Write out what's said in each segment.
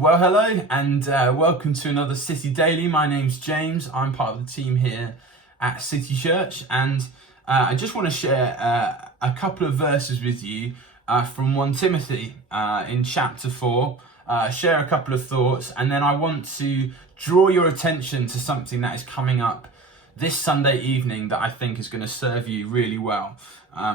Well, hello and welcome to another City Daily. My name's James. I'm part of the team here at City Church, and I just want to share a couple of verses with you from 1 Timothy in chapter 4. Share a couple of thoughts, and then I want to draw your attention to something that is coming up this Sunday evening that I think is going to serve you really well.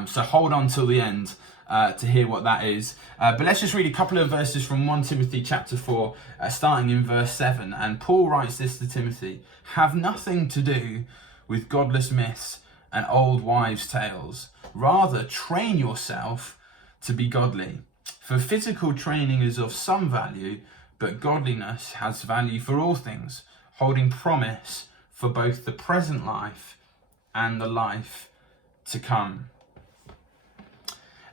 So hold on till the end to hear what that is. But let's just read a couple of verses from 1 Timothy chapter 4, starting in verse 7. And Paul writes this to Timothy: "Have nothing to do with godless myths and old wives' tales. Rather, train yourself to be godly. For physical training is of some value, but godliness has value for all things, holding promise for both the present life and the life to come."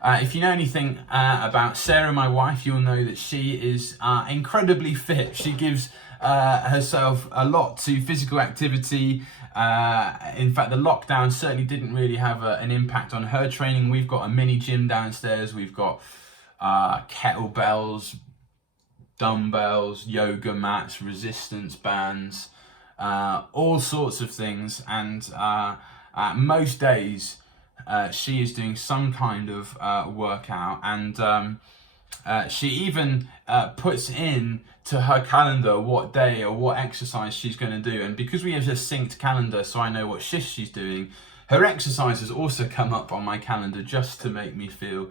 If you know anything about Sarah, my wife, you'll know that she is incredibly fit. She gives herself a lot to physical activity. In fact, the lockdown certainly didn't really have an impact on her training. We've got a mini gym downstairs. We've got kettlebells, dumbbells, yoga mats, resistance bands, all sorts of things. And most days, she is doing some kind of workout, and she even puts in to her calendar what day or what exercise she's going to do. And because we have a synced calendar, so I know what shift she's doing, her exercises also come up on my calendar just to make me feel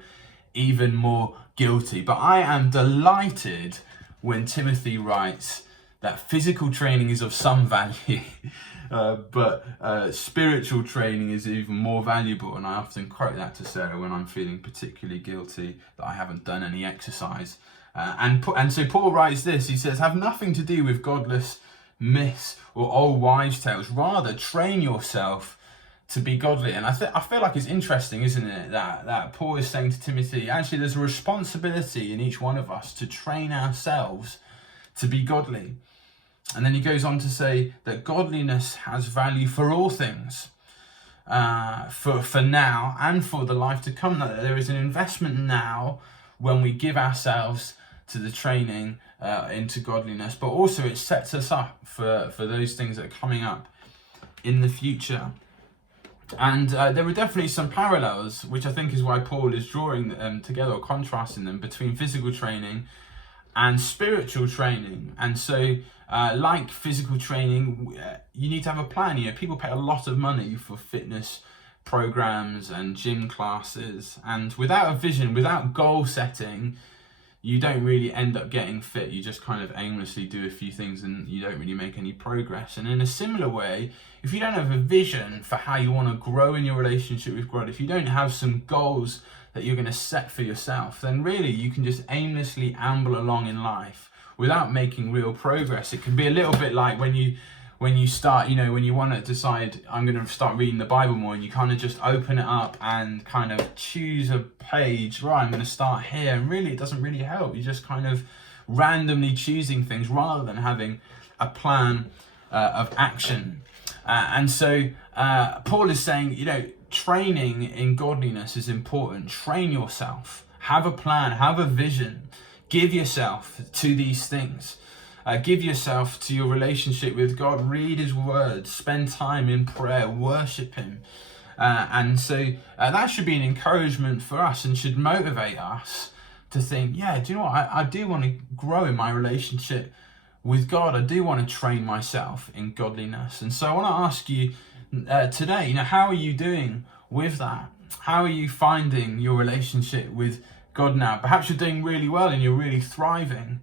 even more guilty. But I am delighted when Timothy writes that physical training is of some value, but spiritual training is even more valuable. And I often quote that to Sarah when I'm feeling particularly guilty that I haven't done any exercise. And so Paul writes this. He says, "Have nothing to do with godless myths or old wives' tales. Rather, train yourself to be godly." And I feel like it's interesting, isn't it, that Paul is saying to Timothy, actually, there's a responsibility in each one of us to train ourselves to be godly. And then he goes on to say that godliness has value for all things, for now and for the life to come. That there is an investment now when we give ourselves to the training into godliness, but also it sets us up for those things that are coming up in the future. And there are definitely some parallels, which I think is why Paul is drawing them together or contrasting them between physical training and spiritual training. And so like physical training, you need to have a plan. You know, people pay a lot of money for fitness programs and gym classes, and without a vision, without goal setting, you don't really end up getting fit. You just kind of aimlessly do a few things and you don't really make any progress. And in a similar way, if you don't have a vision for how you want to grow in your relationship with God, if you don't have some goals that you're going to set for yourself, then really you can just aimlessly amble along in life without making real progress. It can be a little bit like when you start, when you want to decide, I'm going to start reading the Bible more, and you kind of just open it up and kind of choose a page, right, I'm going to start here, and really it doesn't really help. You're just kind of randomly choosing things rather than having a plan of action. And so Paul is saying, training in godliness is important. Train yourself, have a plan, have a vision, give yourself to these things. Give yourself to your relationship with God. Read his word, spend time in prayer, worship him. And so that should be an encouragement for us and should motivate us to think, do you know what? I do want to grow in my relationship with God. I do want to train myself in godliness. And so I want to ask you today, how are you doing with that? How are you finding your relationship with God now? Perhaps you're doing really well and you're really thriving.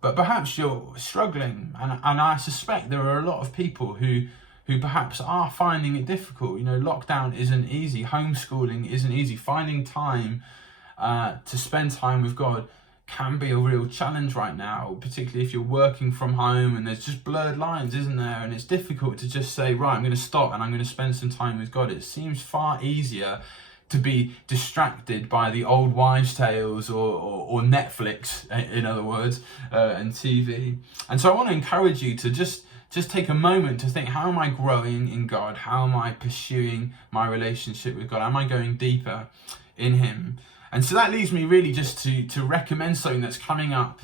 But perhaps you're struggling, and I suspect there are a lot of people who perhaps are finding it difficult. Lockdown isn't easy, homeschooling isn't easy, finding time to spend time with God can be a real challenge right now, particularly if you're working from home and there's just blurred lines, isn't there? And it's difficult to just say, right, I'm going to stop and I'm going to spend some time with God. It seems far easier to be distracted by the old wives' tales or Netflix, in other words, and TV. And so I want to encourage you to just take a moment to think, how am I growing in God? How am I pursuing my relationship with God? Am I going deeper in him? And so that leads me really just to recommend something that's coming up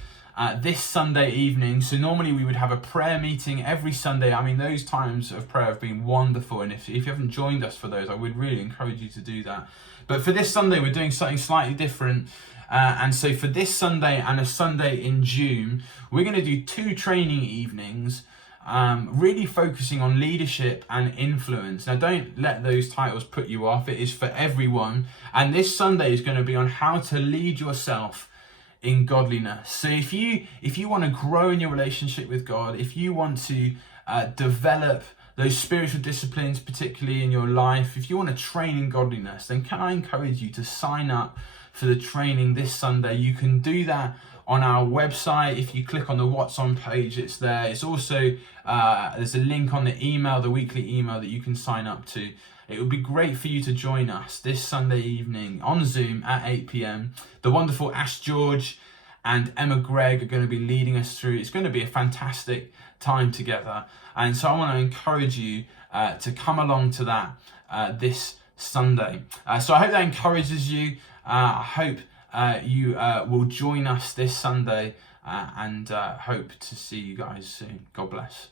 this Sunday evening. So normally we would have a prayer meeting every Sunday. I mean, those times of prayer have been wonderful, and if you haven't joined us for those, I would really encourage you to do that. But for this Sunday, we're doing something slightly different. And so for this Sunday and a Sunday in June, we're going to do 2 training evenings, really focusing on leadership and influence. Now, don't let those titles put you off. It is for everyone. And this Sunday is going to be on how to lead yourself in godliness. So if you want to grow in your relationship with God, if you want to develop those spiritual disciplines, particularly in your life, if you want to train in godliness, then can I encourage you to sign up for the training this Sunday? You can do that on our website. If you click on the What's On page, it's there. It's also, there's a link on the email, the weekly email that you can sign up to. It would be great for you to join us this Sunday evening on Zoom at 8 p.m. The wonderful Ash George and Emma Gregg are going to be leading us through. It's going to be a fantastic time together. And so I want to encourage you to come along to that this Sunday. So I hope that encourages you. I hope you will join us this Sunday, and hope to see you guys soon. God bless.